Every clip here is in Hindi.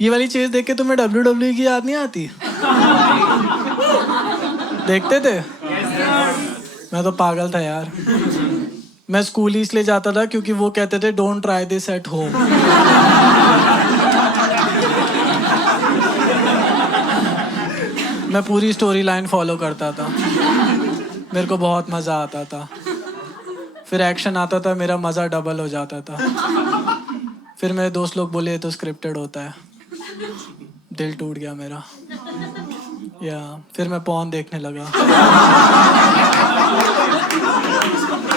ये वाली चीज देख के तुम्हें WWE की याद नहीं आती? देखते थे? मैं तो पागल था यार। मैं स्कूल ही इसलिए जाता था क्योंकि वो कहते थे don't try this at home. मैं पूरी स्टोरी लाइन फॉलो करता था, मेरे को बहुत मज़ा आता था। फिर एक्शन आता था, मेरा मज़ा डबल हो जाता था। फिर मेरे दोस्त लोग बोले तो स्क्रिप्टेड होता है। दिल टूट गया मेरा। फिर मैं पॉर्न देखने लगा।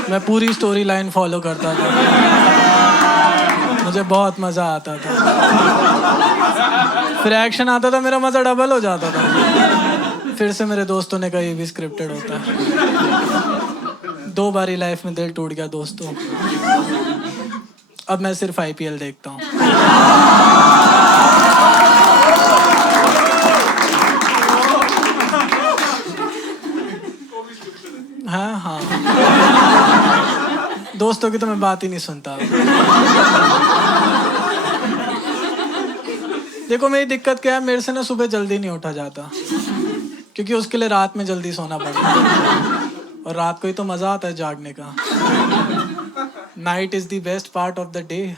मैं पूरी स्टोरी लाइन फॉलो करता था, मुझे बहुत मज़ा आता था। फिर एक्शन आता था, मेरा मज़ा डबल हो जाता था। फिर से मेरे दोस्तों ने कहा ये भी स्क्रिप्टेड होता है। 2 बारी लाइफ में दिल टूट गया दोस्तों। अब मैं सिर्फ IPL देखता हूँ। हाँ दोस्तों की तो मैं बात ही नहीं सुनता। देखो मेरी दिक्कत क्या है, मेरे से ना सुबह जल्दी नहीं उठा जाता, क्योंकि उसके लिए रात में जल्दी सोना पड़ता है, और रात को ही तो मजा आता है जागने का। Night is the best part of the day,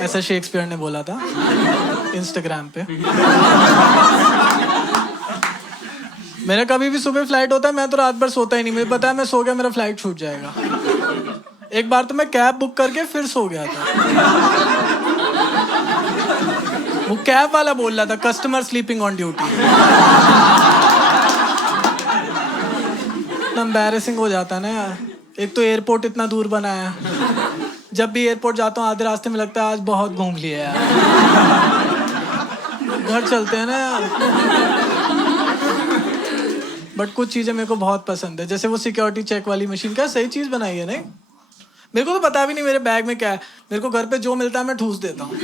ऐसा शेक्सपियर ने बोला था इंस्टाग्राम पे। मेरा कभी भी सुबह फ्लाइट होता है, मैं तो रात भर सोता ही नहीं। मुझे पता है मैं सो गया मेरा फ्लाइट छूट जाएगा। एक बार तो मैं कैब बुक करके फिर सो गया था। वो कैब वाला बोल रहा था कस्टमर स्लीपिंग ऑन ड्यूटी। इतना एम्बैरेसिंग हो जाता है ना यार। एक तो एयरपोर्ट इतना दूर बना है, जब भी एयरपोर्ट जाता हूँ आधे रास्ते में लगता है आज बहुत घूम लिया यार। घर चलते हैं ना यार। बट कुछ चीज़ें मेरे को बहुत पसंद है, जैसे वो सिक्योरिटी चेक वाली मशीन। क्या सही चीज़ बनाई है नहीं? मेरे को तो पता भी नहीं मेरे बैग में क्या है। मेरे को घर पे जो मिलता है मैं ठूस देता हूँ।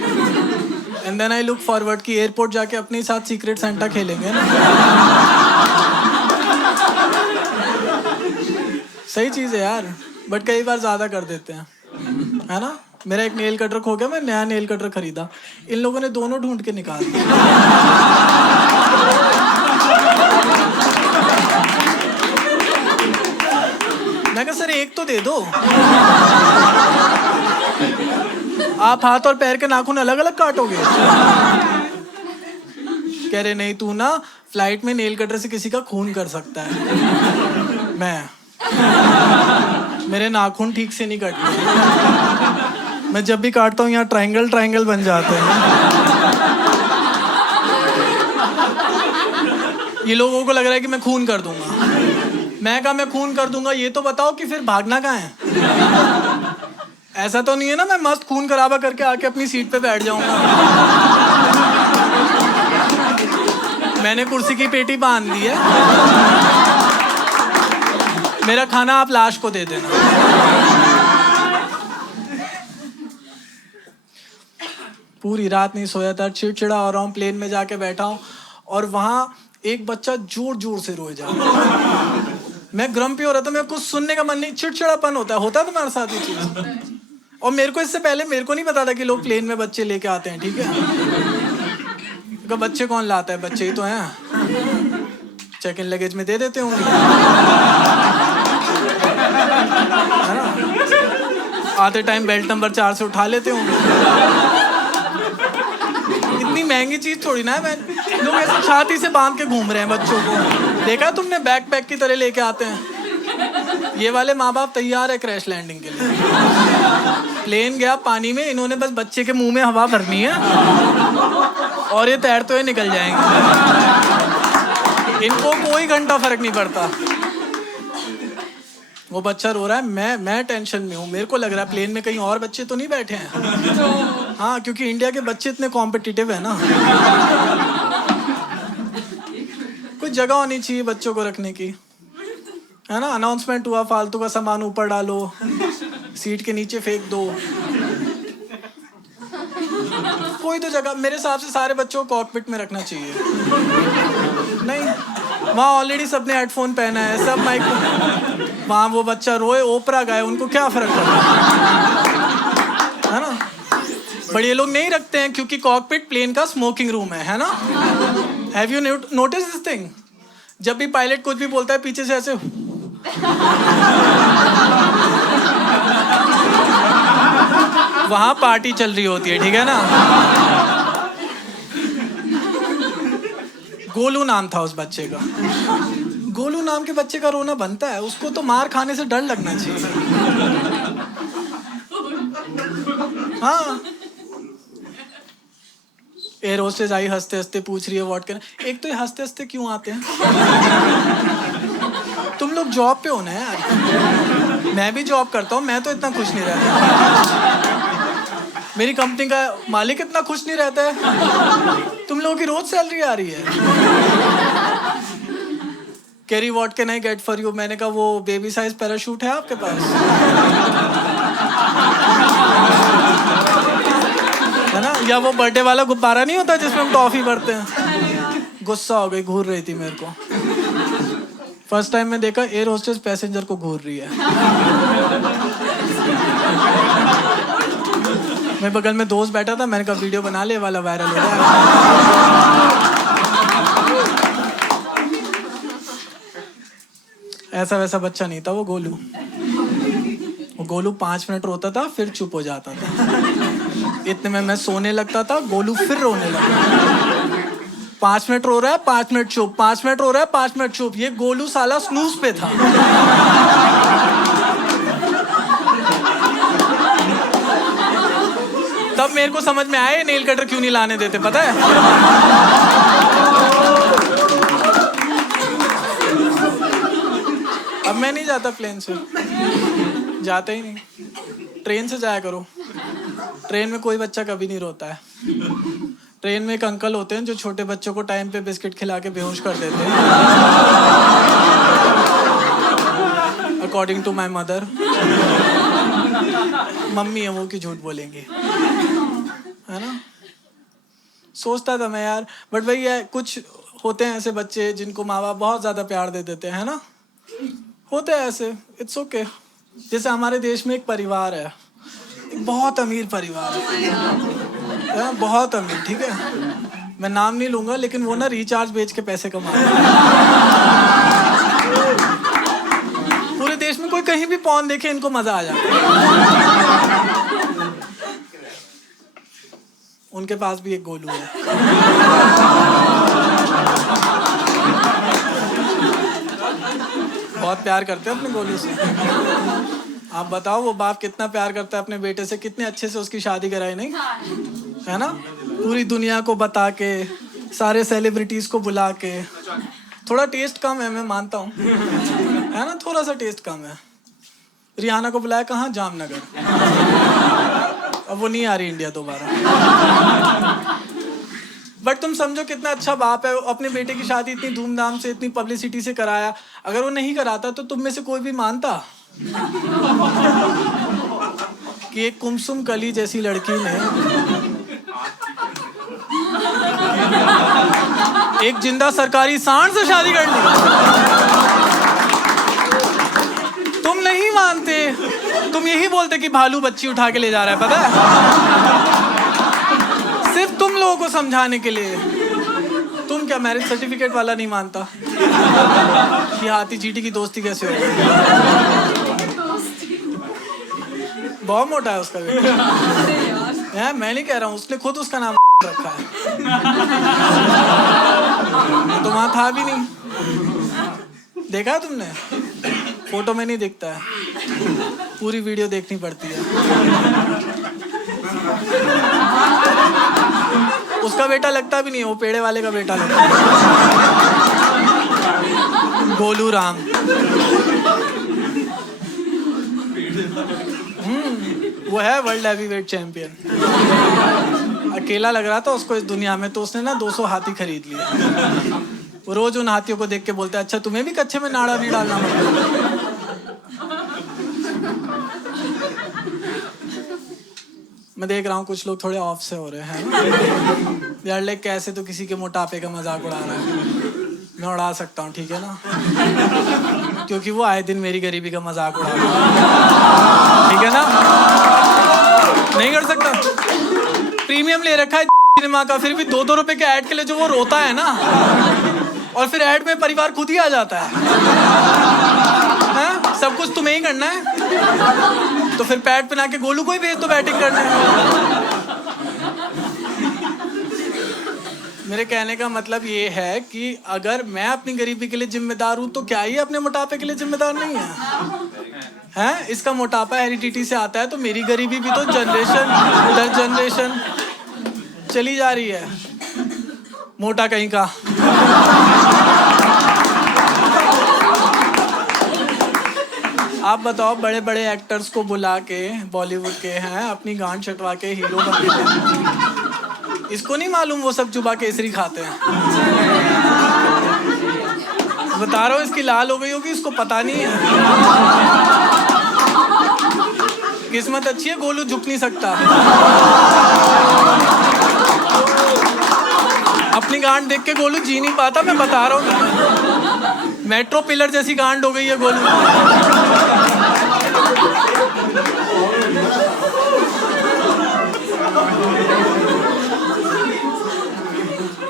And then I look forward कि एयरपोर्ट जाके अपने साथ सीक्रेट सेंटा खेलेंगे ना। सही चीज़ है यार, बट कई बार ज़्यादा कर देते हैं, है ना। मेरा एक नेल कटर खो गया, मैं नया नेल कटर खरीदा, इन लोगों ने दोनों ढूंढ के निकाल दिया। मैं कहा सर एक तो दे दो। आप हाथ और पैर के नाखून अलग अलग काटोगे? कह रहे नहीं, तू ना फ्लाइट में नेल कटर से किसी का खून कर सकता है। मेरे नाखून ठीक से नहीं कटते, मैं जब भी काटता हूँ यहाँ ट्रायंगल बन जाते हैं। ये लोगों को लग रहा है कि मैं खून कर दूंगा। मैं कहा मैं खून कर दूंगा, ये तो बताओ कि फिर भागना कहाँ है। ऐसा तो नहीं है ना मैं मस्त खून खराबा करके आके अपनी सीट पे बैठ जाऊंगा। मैंने कुर्सी की पेटी बांध दी है, मेरा खाना आप लाश को दे देना। पूरी रात नहीं सोया था, चिड़चिड़ा हो रहा हूँ, प्लेन में जाके बैठा हूँ और वहां एक बच्चा जोर जोर से रोए जा रहा है। मैं ग्रम्पी हो रहा था, मेरे कुछ सुनने का मन नहीं, चिड़चिड़ापन होता है तुम्हारे साथ ये चीज। और मेरे को इससे पहले मेरे को नहीं पता था कि लोग प्लेन में बच्चे लेके आते हैं, ठीक है। तो बच्चे कौन लाता है, बच्चे ही तो हैं, चेक इन लगेज में दे देते होंगे, है ना। आते टाइम बेल्ट नंबर 4 से उठा लेते होंगे। इतनी महंगी चीज थोड़ी ना है। मैं लोग ऐसे छाती से बांध के घूम रहे हैं बच्चों को, देखा है तुमने, बैकपैक की तरह लेके आते हैं। ये वाले माँ बाप तैयार है क्रैश लैंडिंग के लिए। प्लेन गया पानी में, इन्होंने बस बच्चे के मुंह में हवा भरनी है और ये तैरते हुए निकल जाएंगे। इनको कोई घंटा फर्क नहीं पड़ता। वो बच्चा रो रहा है, मैं टेंशन में हूँ। मेरे को लग रहा है प्लेन में कहीं और बच्चे तो नहीं बैठे हैं। हाँ, क्योंकि इंडिया के बच्चे इतने कॉम्पिटिटिव है ना। कुछ जगह होनी चाहिए बच्चों को रखने की, है ना। अनाउंसमेंट हुआ, फालतू का सामान ऊपर डालो, सीट के नीचे फेंक दो। कोई तो जगह, मेरे हिसाब से सारे बच्चों को कॉकपिट में रखना चाहिए। नहीं, वहाँ ऑलरेडी सबने हेडफोन पहना है, सब माइक। वहाँ वो बच्चा रोए, ओपरा गाए, उनको क्या फर्क पड़ता है। बट ये लोग नहीं रखते हैं क्योंकि कॉकपिट प्लेन का स्मोकिंग रूम है ना? Have you notice this thing? जब भी पायलट कुछ भी बोलता है पीछे से ऐसे वहां पार्टी चल रही होती है, ठीक है ना? गोलू नाम था उस बच्चे का। गोलू नाम के बच्चे का रोना बनता है, उसको तो मार खाने से डर लगना चाहिए। हाँ, एयर होस्टेस आई हंसते हंसते पूछ रही है व्हाट कैन। एक तो ये हंसते हंसते क्यों आते हैं? तुम लोग जॉब पे हो ना यार, मैं भी जॉब करता हूँ, मैं तो इतना खुश नहीं रहता। मेरी कंपनी का मालिक इतना खुश नहीं रहता है। तुम लोगों की रोज सैलरी आ रही है। Carry what can I get for you? मैंने कहा वो बेबी साइज पैराशूट है आपके पास, है ना? या वो बर्थडे वाला गुब्बारा नहीं होता जिसमें हम टॉफी भरते हैं? गुस्सा हो गई, घूर रही थी मेरे को। फर्स्ट टाइम मैं देखा एयर होस्टेस पैसेंजर को घूर रही है। मैं बगल में दोस्त बैठा था, मैंने कहा वीडियो बना ले, वाला वायरल हो रहा है। ऐसा वैसा बच्चा नहीं था वो गोलू। वो गोलू 5 मिनट रोता था फिर चुप हो जाता था। इतने में मैं सोने लगता था, गोलू फिर रोने लगा। 5 मिनट रो रहा है, 5 मिनट चुप, 5 मिनट रो रहा है, 5 मिनट चुप। ये गोलू साला स्नूज पे था। तब मेरे को समझ में आया नेल कटर क्यों नहीं लाने देते, पता है? अब मैं नहीं जाता प्लेन से, जाता ही नहीं। ट्रेन से जाया करो। ट्रेन में कोई बच्चा कभी नहीं रोता है। ट्रेन में एक अंकल होते हैं जो छोटे बच्चों को टाइम पे बिस्किट खिला के बेहोश कर देते हैं, according to my mother. Mummy है वो की झूठ बोलेंगी, है ना? सोचता था मैं यार, बट वही है, कुछ होते हैं ऐसे बच्चे जिनको माँ बाप बहुत ज्यादा प्यार दे देते हैं, ना? होते हैं ऐसे, इट्स ओके। जैसे हमारे देश में एक परिवार है, एक बहुत अमीर परिवार है, बहुत अमीर, ठीक है? मैं नाम नहीं लूंगा, लेकिन वो ना रिचार्ज बेच के पैसे कमा रहे हैं। पूरे देश में कोई कहीं भी पॉर्न देखे इनको मजा आ जाता है। उनके पास भी एक गोलू है। बहुत प्यार करते हैं अपने गोलू से। आप बताओ वो बाप कितना प्यार करता है अपने बेटे से, कितने अच्छे से उसकी शादी कराई, नहीं है ना? पूरी दुनिया को बता के, सारे सेलिब्रिटीज को बुला के। थोड़ा टेस्ट कम है, मैं मानता हूँ, है ना? थोड़ा सा टेस्ट कम है। रियाना को बुलाया कहाँ? जामनगर। अब वो नहीं आ रही इंडिया दोबारा। बट तुम समझो कितना अच्छा बाप है, अपने बेटे की शादी इतनी धूमधाम से, इतनी पब्लिसिटी से कराया। अगर वो नहीं कराता तो तुम में से कोई भी मानता कि एक कुमसुम कली जैसी लड़की ने एक जिंदा सरकारी सांड से शादी कर ली? तुम नहीं मानते, तुम यही बोलते कि भालू बच्ची उठा के ले जा रहा है, पता है? सिर्फ तुम लोगों को समझाने के लिए। तुम क्या मैरिज सर्टिफिकेट वाला नहीं मानता कि हाथी चींटी की दोस्ती कैसे हो? बहुत मोटा है उसका बेटा। है, मैं नहीं कह रहा हूँ, उसने खुद उसका नाम रखा है। तो वहां था भी नहीं। देखा है तुमने? फोटो में नहीं दिखता है, पूरी वीडियो देखनी पड़ती है। उसका बेटा लगता भी नहीं है, वो पेड़े वाले का बेटा लगता है, गोलू राम। वो है वर्ल्ड हैवीवेट चैंपियन। अकेला लग रहा था उसको इस दुनिया में, तो उसने ना 200 हाथी खरीद लिए। वो रोज उन हाथियों को देख के बोलते हैं, अच्छा तुम्हें भी कच्चे में नाड़ा नहीं डालना पड़ता? मैं देख रहा हूँ कुछ लोग थोड़े ऑफ से हो रहे हैं यार, लाइक कैसे तो किसी के मोटापे का मजाक उड़ा रहा है। मैं उड़ा सकता हूँ, ठीक है ना? क्योंकि वो आए दिन मेरी गरीबी का मजाक उड़ा रहा है, ठीक है ना? नहीं कर सकता। प्रीमियम ले रखा है सिनेमा का, फिर भी 2-2 रुपए के ऐड के लिए जो वो रोता है ना, और फिर ऐड में परिवार खुद ही आ जाता है। हाँ? सब कुछ तुम्हें ही करना है, तो फिर पैड पहना के गोलू को ही भेज दो बैटिंग करने। मेरे कहने का मतलब ये है कि अगर मैं अपनी गरीबी के लिए जिम्मेदार हूं तो क्या ये अपने मोटापे के लिए जिम्मेदार नहीं है? हैं? इसका मोटापा हेरिडिटी से आता है, तो मेरी गरीबी भी तो जनरेशन दर जनरेशन चली जा रही है। मोटा कहीं का। आप बताओ, बड़े बड़े एक्टर्स को बुला के बॉलीवुड के हैं अपनी गांड छटवा के हीरो बना, इसको नहीं मालूम वो सब चुबा केसरी खाते हैं। बता रहा हूँ, इसकी लाल हो गई होगी, इसको पता नहीं है। किस्मत अच्छी है, गोलू झुक नहीं सकता। अपनी गांड देख के गोलू जी नहीं पाता, मैं बता रहा हूँ। मेट्रो पिलर जैसी गांड हो गई है गोलू।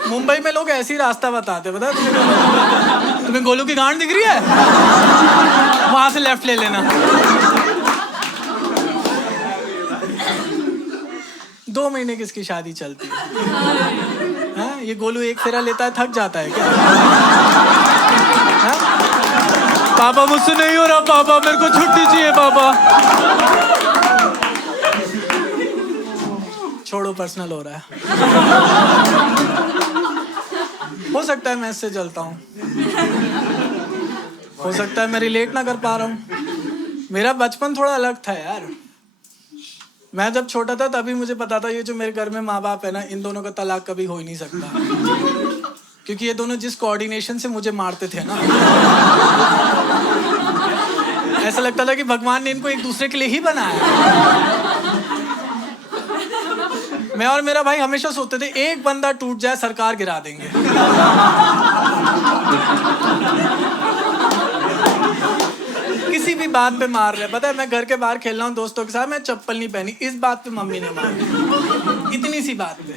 मुंबई में लोग ऐसी रास्ता बताते, पता है तुम्हें गोलू की गांड दिख रही है, वहां से लेफ्ट ले लेना। 2 महीने की इसकी शादी चलती है। ये गोलू एक फेरा लेता है, थक जाता है क्या? पापा मुझसे नहीं हो रहा, पापा मेरे को छुट्टी चाहिए पापा। छोड़ो, पर्सनल हो रहा है। हो सकता है मैं इससे जलता हूँ, हो सकता है मैं रिलेट ना कर पा रहा हूँ। मेरा बचपन थोड़ा अलग था यार। मैं जब छोटा था तभी मुझे पता था ये जो मेरे घर में माँ बाप है ना, इन दोनों का तलाक कभी हो ही नहीं सकता, क्योंकि ये दोनों जिस कोऑर्डिनेशन से मुझे मारते थे ना, ऐसा लगता था कि भगवान ने इनको एक दूसरे के लिए ही बनाया। मैं और मेरा भाई हमेशा सोचते थे एक बंदा टूट जाए सरकार गिरा देंगे। किसी भी बात पे मार रहे, पता है मैं घर के बाहर खेल रहा हूँ दोस्तों के साथ, मैं चप्पल नहीं पहनी, इस बात पे मम्मी ने मारी। इतनी सी बात पे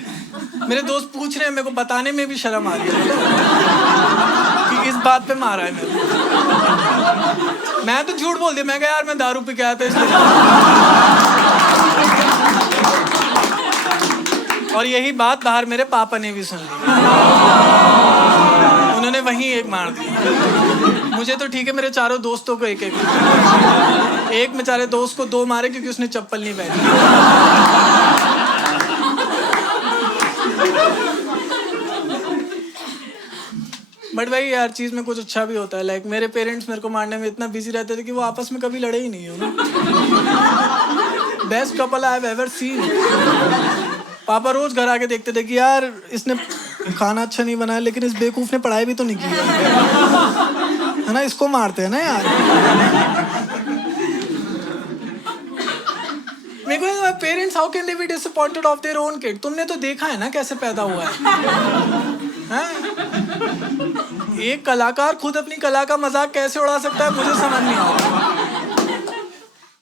मेरे दोस्त पूछ रहे हैं, मेरे को बताने में भी शर्म आ रही है कि इस बात पे मारा है मेरे। मैं तो झूठ बोल दिया, मैं कहा यार मैं दारू पी के आया था इसलिए। और यही बात बाहर मेरे पापा ने भी सुन ली, उन्होंने वहीं एक मार दिया। मुझे तो ठीक है, मेरे चारों दोस्तों को एक बेचारे दोस्त को 2 मारे क्योंकि उसने चप्पल नहीं पहनी। बट भाई हर चीज में कुछ अच्छा भी होता है। लाइक मेरे पेरेंट्स मेरे को मारने में इतना बिजी रहते थे कि वो आपस में कभी लड़े ही नहीं हो। Best couple I have ever seen. पापा रोज घर आके देखते थे कि यार इसने खाना अच्छा नहीं बनाया, लेकिन इस बेवकूफ ने पढ़ाई भी तो नहीं की है ना, इसको मारते हैं ना यार। मेरे को parents how can they be disappointed of their own kid. तुमने तो देखा है ना कैसे पैदा हुआ है? एक कलाकार खुद अपनी कला का मजाक कैसे उड़ा सकता है, मुझे समझ नहीं आ रहा।